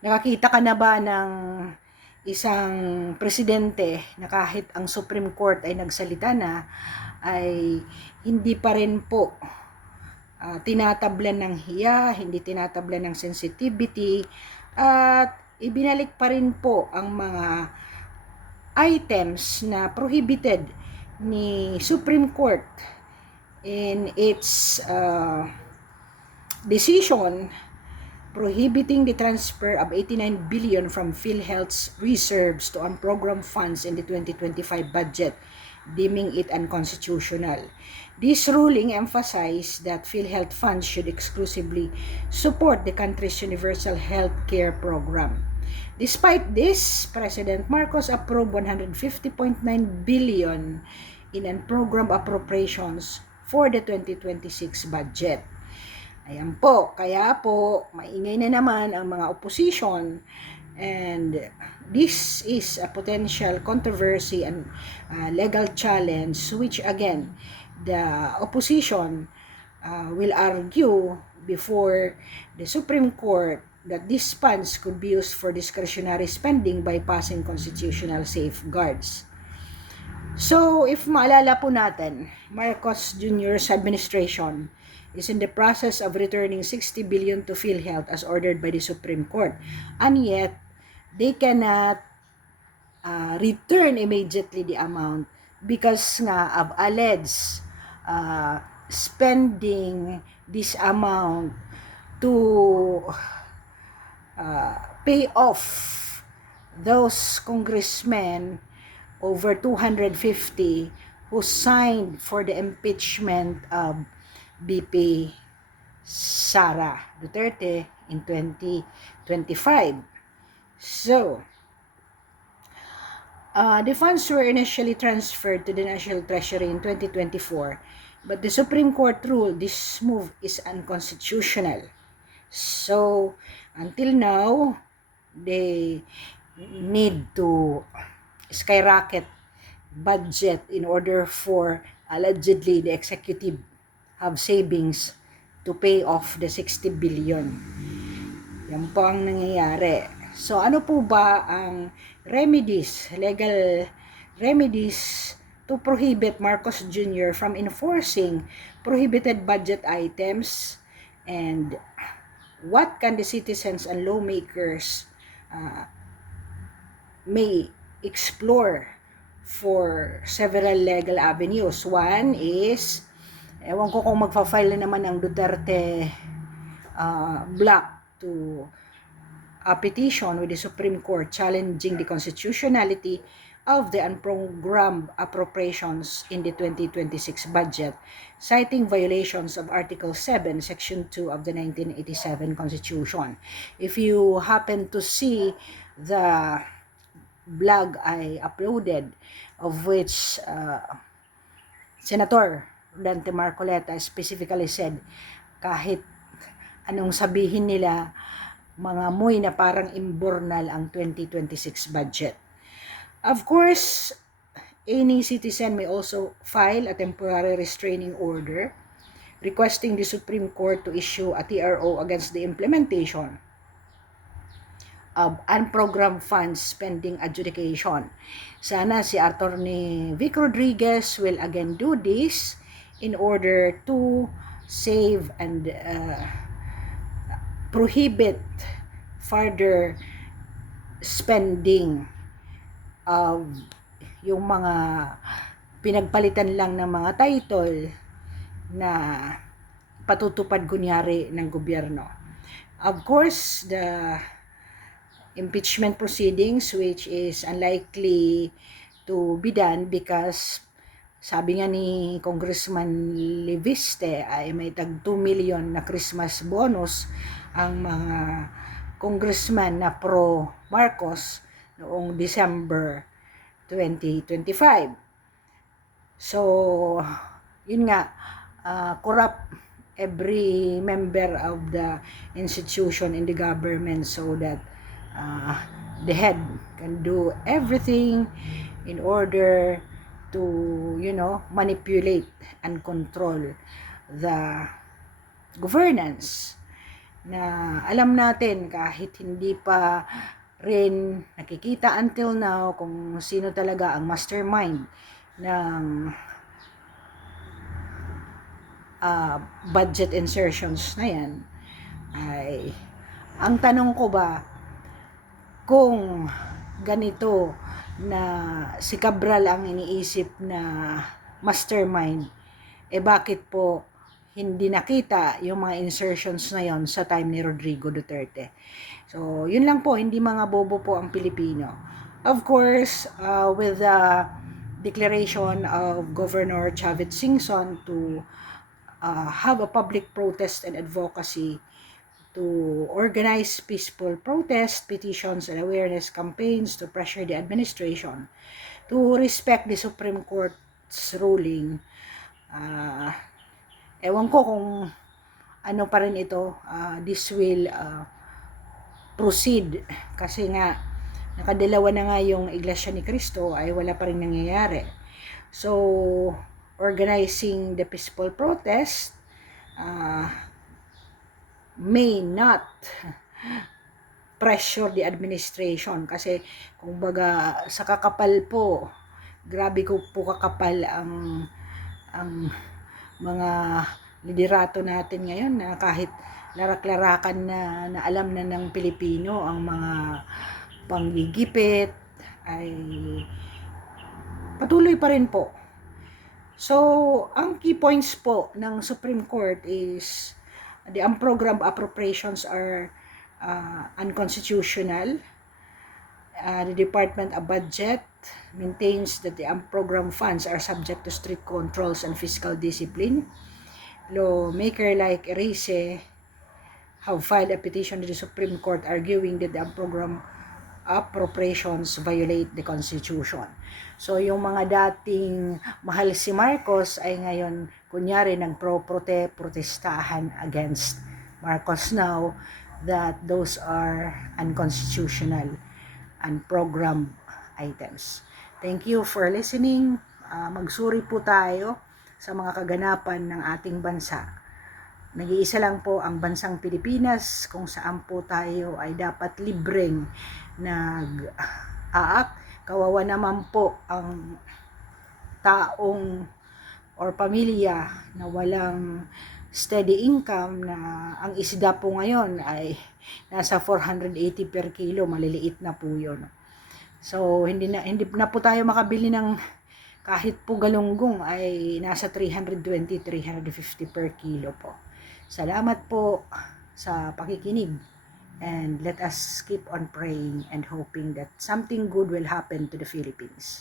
Nakakita ka na ba ng isang presidente na kahit ang Supreme Court ay nagsalita na, ay hindi pa rin po tinatablan ng hiya, hindi tinatablan ng sensitivity, at ibinalik pa rin po ang mga items na prohibited ni Supreme Court in its decision prohibiting the transfer of 89 billion from PhilHealth's reserves to unprogrammed funds in the 2025 budget, deeming it unconstitutional. This ruling emphasized that PhilHealth funds should exclusively support the country's universal health care program. Despite this, President Marcos approved 150.9 billion in unprogrammed appropriations for the 2026 budget. Ayan po, kaya po, maingay na naman ang mga opposition, and this is a potential controversy and legal challenge which again, the opposition will argue before the Supreme Court that these funds could be used for discretionary spending bypassing constitutional safeguards. So, if maalala po natin, Marcos Jr.'s administration is in the process of returning 60 billion to PhilHealth as ordered by the Supreme Court. And yet, they cannot return immediately the amount because nga of alleged spending this amount to pay off those congressmen over 250 who signed for the impeachment of BP Sara Duterte in 2025. So, the funds were initially transferred to the National Treasury in 2024, but the Supreme Court ruled this move is unconstitutional. So, until now, they need to skyrocket budget in order for allegedly the executive have savings to pay off the 60 billion. Yan po ang nangyayari. So, ano po ba ang remedies, legal remedies to prohibit Marcos Jr. from enforcing prohibited budget items, and what can the citizens and lawmakers may explore for several legal avenues? One is, ewan ko kung magfa-file na naman ang Duterte block to a petition with the Supreme Court challenging the constitutionality of the unprogrammed appropriations in the 2026 budget, citing violations of Article 7, Section 2 of the 1987 Constitution. If you happen to see the blog I uploaded, of which Senator Dante Marcoleta specifically said, kahit anong sabihin nila, mga moy na parang imbornal ang 2026 budget. Of course, any citizen may also file a temporary restraining order requesting the Supreme Court to issue a TRO against the implementation of unprogrammed funds spending adjudication. Sana si Attorney Vic Rodriguez will again do this in order to save and prohibit further spending of yung mga pinagpalitan lang ng mga title na patutupad kunyari ng gobyerno. Of course, the impeachment proceedings, which is unlikely to be done because sabi nga ni Congressman Leviste ay may tag 2 million na Christmas bonus ang mga congressman na pro Marcos noong December 2025. So, yun nga, corrupt every member of the institution in the government so that the head can do everything in order to, manipulate and control the governance. na alam natin kahit hindi pa rin nakikita until now kung sino talaga ang mastermind ng budget insertions na yan, ay ang tanong ko ba, kung ganito na si Cabral ang iniisip na mastermind, bakit po hindi nakita yung mga insertions na yon sa time ni Rodrigo Duterte? So, yun lang po, hindi mga bobo po ang Pilipino. Of course, with the declaration of Governor Chavit Singson to have a public protest and advocacy to organize peaceful protest, petitions, and awareness campaigns to pressure the administration to respect the Supreme Court's ruling. Ewan ko kung ano pa rin ito, this will proceed kasi nga nakadalawa na nga yung Iglesia ni Cristo ay wala pa rin nangyayari. So, organizing the peaceful protest may not pressure the administration kasi kung baga sa kakapal po, grabe ko po kakapal ang mga liderato natin ngayon na kahit larak-larakan na alam na ng Pilipino ang mga panggigipit ay patuloy pa rin po. So, ang key points po ng Supreme Court is the unprogrammed appropriations are unconstitutional. The Department of Budget maintains that the unprogrammed funds are subject to strict controls and fiscal discipline. Lawmaker like Erice have filed a petition to the Supreme Court arguing that the unprogrammed appropriations violate the Constitution. So, yung mga dating mahal si Marcos ay ngayon, kunyari, protestahan against Marcos now that those are unconstitutional and programmed items. Thank you for listening. Magsuri po tayo sa mga kaganapan ng ating bansa. Nag-iisa lang po ang bansang Pilipinas kung saan po tayo ay dapat libreng nag-aak. Kawawa naman po ang taong or pamilya na walang steady income, na ang isda po ngayon ay nasa 480 per kilo, maliliit na po yun. So, hindi na po tayo makabili ng kahit po galunggong ay nasa 320, 350 per kilo po. Salamat po sa pakikinig, and let us keep on praying and hoping that something good will happen to the Philippines.